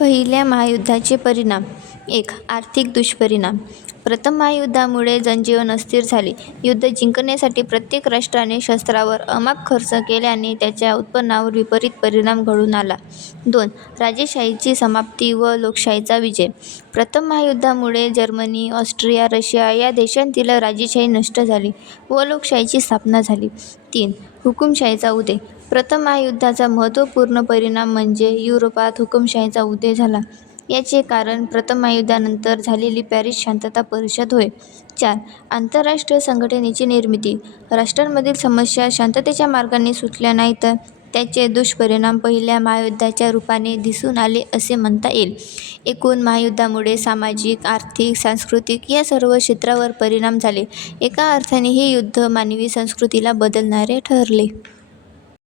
पहिल्या महायुद्धाचे परिणाम. 1. आर्थिक दुष्परिणाम. प्रथम महायुद्धामुळे जनजीवन अस्थिर झाले. युद्ध जिंकण्यासाठी प्रत्येक राष्ट्राने शस्त्रांवर अमाप खर्च केल्याने त्याच्या उत्पन्नावर विपरीत परिणाम घडून आला. 2. राजेशाहीची समाप्ती व लोकशाहीचा विजय. प्रथम महायुद्धामुळे जर्मनी, ऑस्ट्रिया, रशिया या देशांतील राजेशाही नष्ट झाली व लोकशाहीची स्थापना झाली. 3. हुकुमशाहीचा उदय. प्रथम महायुद्धाचा महत्त्वपूर्ण परिणाम म्हणजे युरोपात हुकुमशाहीचा उदय झाला. याचे कारण प्रथम महायुद्धानंतर झालेली पॅरिस शांतता परिषद होय. 4. आंतरराष्ट्रीय संघटनेची निर्मिती. राष्ट्रांमधील समस्या शांततेच्या मार्गाने सुटल्या नाहीत, तर त्याचे दुष्परिणाम पहिल्या महायुद्धाच्या रूपाने दिसून आले असे म्हणता येईल. एकूण महायुद्धामुळे सामाजिक, आर्थिक, सांस्कृतिक या सर्व क्षेत्रावर परिणाम झाले. एका अर्थाने हे युद्ध मानवी संस्कृतीला बदलणारे ठरले.